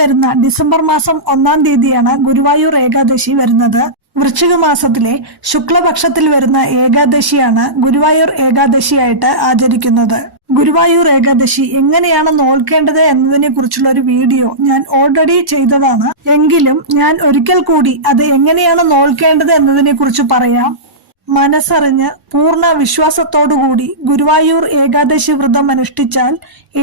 വരുന്ന ഡിസംബർ മാസം 1-ാം തീയതിയാണ് ഗുരുവായൂർ ഏകാദശി വരുന്നത്. വൃശ്ചിക മാസത്തിലെ ശുക്ലപക്ഷത്തിൽ വരുന്ന ഏകാദശിയാണ് ഗുരുവായൂർ ഏകാദശിയായിട്ട് ആചരിക്കുന്നത്. ഗുരുവായൂർ ഏകാദശി എങ്ങനെയാണ് നോൽക്കേണ്ടത് എന്നതിനെ കുറിച്ചുള്ള ഒരു വീഡിയോ ഞാൻ ഓൾറെഡി ചെയ്തതാണ്. എങ്കിലും ഞാൻ ഒരിക്കൽ കൂടി അത് എങ്ങനെയാണ് നോൽക്കേണ്ടത് എന്നതിനെ കുറിച്ച് പറയാം. മനസ്സറിഞ്ഞ് പൂർണ്ണ വിശ്വാസത്തോടുകൂടി ഗുരുവായൂർ ഏകാദശി വ്രതം അനുഷ്ഠിച്ചാൽ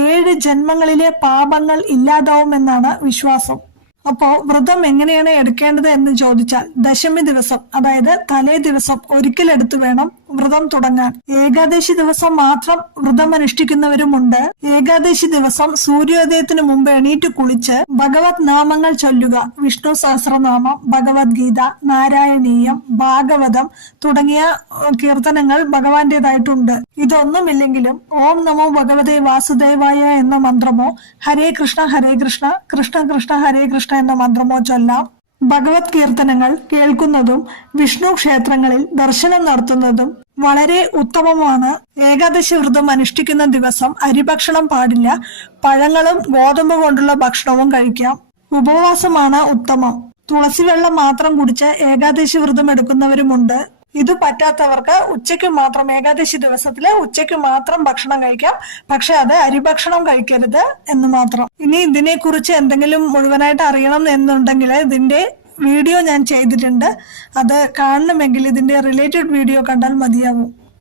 7 ജന്മങ്ങളിലെ പാപങ്ങൾ ഇല്ലാതാവുമെന്നാണ് വിശ്വാസം. അപ്പോ വ്രതം എങ്ങനെയാണ് എടുക്കേണ്ടത് എന്ന് ചോദിച്ചാൽ ദശമി ദിവസം, അതായത് തലേ ദിവസം ഒരിക്കലെടുത്ത് വേണം വ്രതം തുടങ്ങാൻ. ഏകാദശി ദിവസം മാത്രം വ്രതം അനുഷ്ഠിക്കുന്നവരുമുണ്ട്. ഏകാദശി ദിവസം സൂര്യോദയത്തിന് മുമ്പ് എണീറ്റ് കുളിച്ച് ഭഗവത് നാമങ്ങൾ ചൊല്ലുക. വിഷ്ണു സഹസ്രനാമം, ഭഗവത്ഗീത, നാരായണീയം, ഭാഗവതം തുടങ്ങിയ കീർത്തനങ്ങൾ ഭഗവാന്റേതായിട്ടുണ്ട്. ഇതൊന്നുമില്ലെങ്കിലും ഓം നമോ ഭഗവതേ വാസുദേവായ എന്ന മന്ത്രമോ, ഹരേ കൃഷ്ണ കൃഷ്ണ കൃഷ്ണ ഹരേ കൃഷ്ണ എന്ന മന്ത്രമോ ചൊല്ലാം. ഭഗവത് കീർത്തനങ്ങൾ കേൾക്കുന്നതും വിഷ്ണു ക്ഷേത്രങ്ങളിൽ ദർശനം നടത്തുന്നതും വളരെ ഉത്തമമാണ്. ഏകാദശി വ്രതം അനുഷ്ഠിക്കുന്ന ദിവസം അരിഭക്ഷണം പാടില്ല. പഴങ്ങളും ഗോതമ്പ് കൊണ്ടുള്ള ഭക്ഷണവും കഴിക്കാം. ഉപവാസമാണ് ഉത്തമം. തുളസി വെള്ളം മാത്രം കുടിച്ച് ഏകാദശി വ്രതം എടുക്കുന്നവരുമുണ്ട്. ഇത് പറ്റാത്തവർക്ക് ഉച്ചയ്ക്ക് മാത്രം, ഏകാദശി ദിവസത്തില് ഉച്ചയ്ക്ക് മാത്രം ഭക്ഷണം കഴിക്കാം. പക്ഷെ അത് അരിഭക്ഷണം കഴിക്കരുത് എന്ന് മാത്രം. ഇനി ഇതിനെക്കുറിച്ച് എന്തെങ്കിലും മുഴുവനായിട്ട് അറിയണം എന്നുണ്ടെങ്കിൽ ഇതിന്റെ വീഡിയോ ഞാൻ ചെയ്തിട്ടുണ്ട്. അത് കാണണമെങ്കിൽ ഇതിന്റെ റിലേറ്റഡ് വീഡിയോ കണ്ടാൽ മതിയാവും.